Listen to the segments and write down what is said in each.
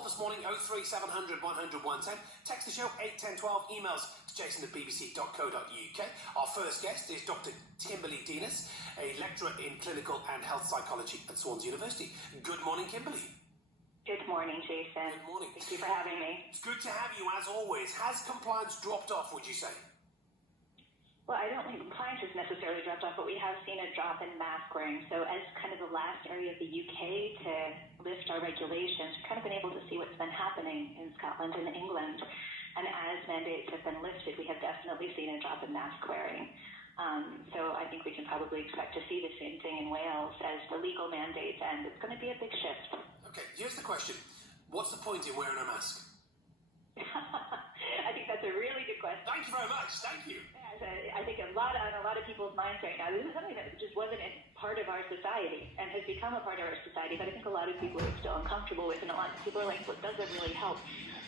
call this morning, 03700 100 110. Text the show, 81012. Emails to jason@bbc.co.uk. Our first guest is Dr. Kimberly Denis, a lecturer in clinical and health psychology at Swansea University. Good morning, Kimberly. Good morning, Jason. Good morning. Thank you for having me. It's good to have you, as always. Has compliance dropped off, would you say? Well, I don't think compliance has necessarily dropped off, but we have seen a drop in mask wearing. So as kind of the last area of the UK to lift our regulations, we've kind of been able to see what's been happening in Scotland and England. And as mandates have been lifted, we have definitely seen a drop in mask wearing. So I think we can probably expect to see the same thing in Wales as the legal mandates end. It's going to be a big shift. Okay, here's the question. What's the point in wearing a mask? I think that's a really good question. Thank you very much. Thank you. I think on a lot of people's minds right now, this is something that just wasn't a part of our society and has become a part of our society, but I think a lot of people are still uncomfortable with it, and a lot of people are like, well, does it really help?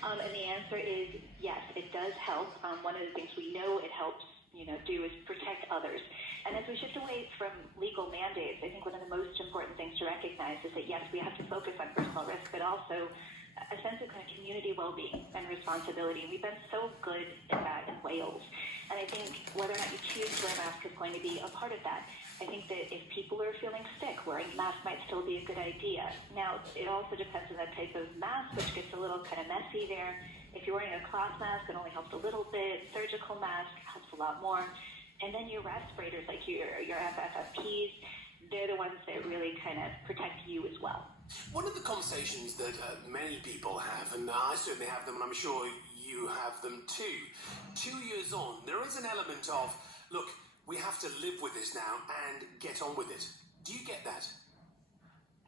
And the answer is yes, it does help. One of the things we know it helps do is protect others. And as we shift away from legal mandates, I think one of the most important things to recognize is that yes, we have to focus on personal risk, but also a sense of kind of community well-being and responsibility. We've been so good at that in Wales. And I think whether or not you choose to wear a mask is going to be a part of that. I think that if people are feeling sick, wearing a mask might still be a good idea. Now, it also depends on the type of mask, which gets a little kind of messy there. If you're wearing a cloth mask, it only helps a little bit. Surgical mask helps a lot more. And then your respirators, like your FFPs, they're the ones that really kind of protect you as well. One of the conversations that many people have, and I certainly have them, and I'm sure you have them too, 2 years on, there is an element of, look, we have to live with this now and get on with it. Do you get that?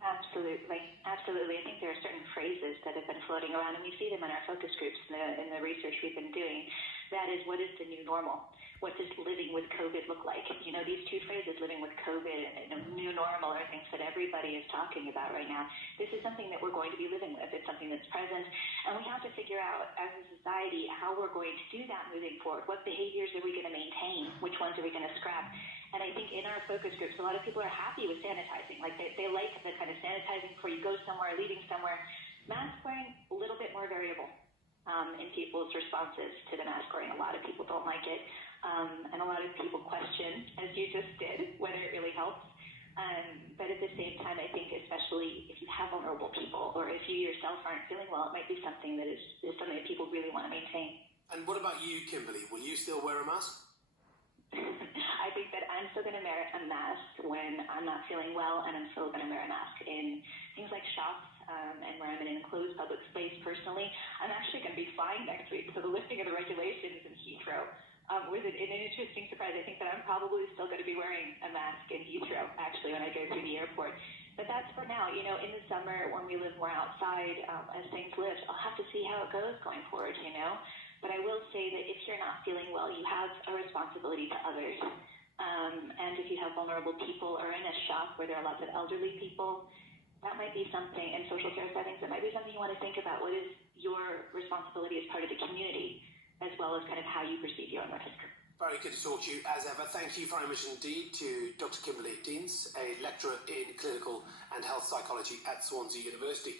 Absolutely. Absolutely. I think there are certain phrases that have been floating around, and we see them in our focus groups in the research we've been doing. That is, what is the new normal? What does living with COVID look like? These two phrases, living with COVID and new normal, are things that everybody is talking about right now. This is something that we're going to be living with. It's something that's present, and we have to figure out as a society how we're going to do that moving forward. What behaviors are we going to maintain? Which ones are we going to scrap? And I think in our focus groups, a lot of people are happy with sanitizing. Like they like the kind of sanitizing before you go somewhere, leaving somewhere. Mask wearing, a little bit more variable in people's responses to the mask wearing. A lot of people don't like it. And a lot of people question, as you just did, whether it really helps. But at the same time, I think especially if you have vulnerable people or if you yourself aren't feeling well, it might be something that is something that people really want to maintain. And what about you, Kimberly? Will you still wear a mask? I think that I'm still going to wear a mask when I'm not feeling well, and I'm still going to wear a mask in things like shops and where I'm in an enclosed public space personally. I'm actually going to be flying next week, so the lifting of the regulations in Heathrow was an interesting surprise. I think that I'm probably still going to be wearing a mask in Heathrow, actually, when I go through the airport. But that's for now. In the summer, when we live more outside, as things lift, I'll have to see how it goes going forward, But I will say that if you're not feeling well, you have a responsibility to others. And if you have vulnerable people or in a shop where there are lots of elderly people, that might be something, in social care settings, that might be something you want to think about. What is your responsibility as part of the community, as well as kind of how you perceive your own risk? Very good to talk to you, as ever. Thank you very much indeed to Dr. Kimberly Denis, a lecturer in clinical and health psychology at Swansea University.